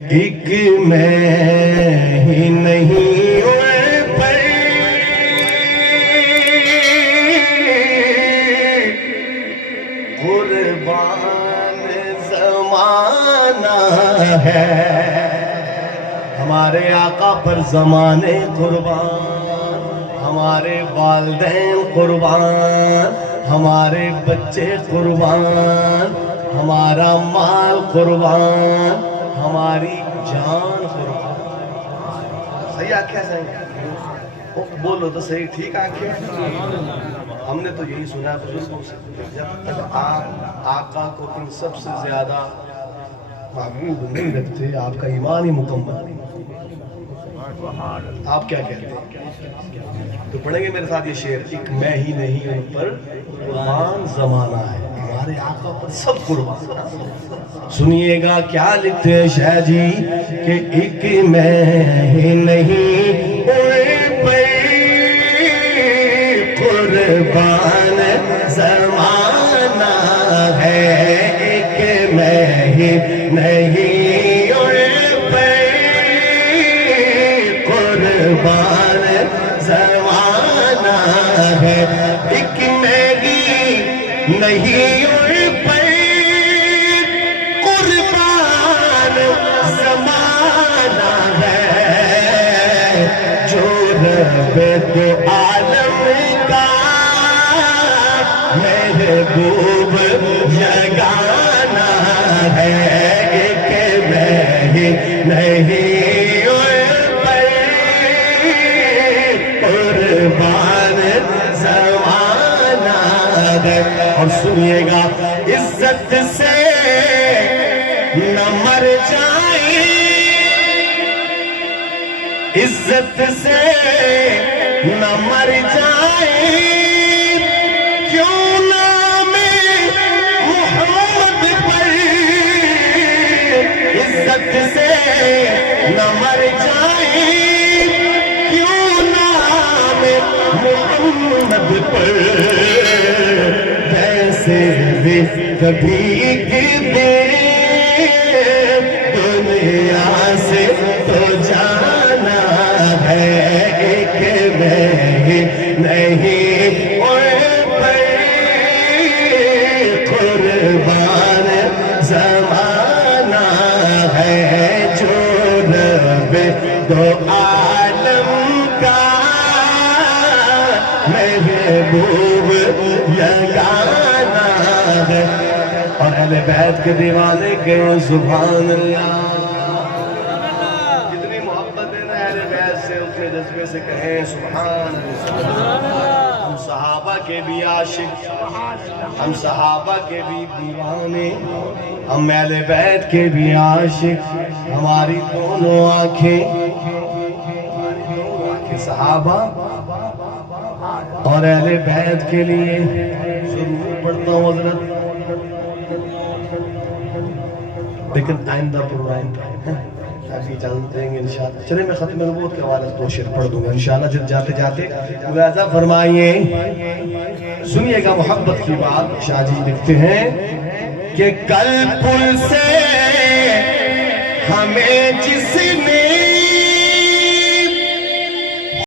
ایک میں ہی نہیں پر قربان زمانہ ہے، ہمارے آقا پر زمانے قربان، ہمارے والدین قربان، ہمارے بچے قربان، ہمارا مال قربان، ہماری جان قربان۔ صحیح آنکھیں صحیح بولو تو صحیح، ٹھیک آنکھیں۔ ہم نے تو یہی سنا ہے بزرگوں سے، جب تک آپ آقا کو ان سب سے زیادہ محبوب نہیں رکھتے آپ کا ایمان ہی مکمل نہیں۔ آپ کیا کہتے ہیں؟ تو پڑھیں گے میرے ساتھ یہ شعر، ایک میں ہی نہیں ان پر قربان زمانہ ہے، ہمارے آقا پر سب قربان۔ سنیے گا کیا لکھتے ہیں شاہ جی کہ ایک میں ہی نہیں ان پر قربان زمانہ ہے، ایک میں ہی نہیں ان پر قربان زمانہ ہے، ایک میں ہی نہیں ان پر قربان زمانہ ہے، جو رب دو عالم کا محبوب یگانہ ہے، ایک میں ہی نہیں ان پر قربان زمانہ ہے۔ اور سنیے گا عزت سے نہ مر جائیں، عزت سے نہ مر جائیں، کیوں نام محمد پر عزت سے نہ مر جائیں، کیوں نام محمد پر ویسے بھی کبھی گرے دنیا سے تو جانا ہے، ایک میں ہی نہیں ان پر قربان زمانہ ہے، جو رب دو عالم کا محبوب یگانہ ہے۔ اور اہل بیت کے دیوانے کے سبحان اللہ، جتنی محبت ہے نا اہل بیت سے اتنے جذبے سے کہیں سبحان اللہ۔ ہم صحابہ کے بھی عاشق، ہم صحابہ کے بھی دیوانے، ہم اہل بیت کے بھی عاشق، ہماری دونوں آنکھیں صحابہ اور اہل بیت کے لیے ضرور پڑھتا ہوں حضرت، لیکن آئندہ پروگرام کافی اجازت دیں گے انشاءاللہ۔ چلیں میں ختم نبوت کے حوالے سے دو شعر پڑھ دوں گا انشاءاللہ، جاتے جاتے ملاحظہ فرمائیے۔ سنیے گا محبت کی بات، شاہ جی لکھتے ہیں کہ کل پل سے ہمیں جس نے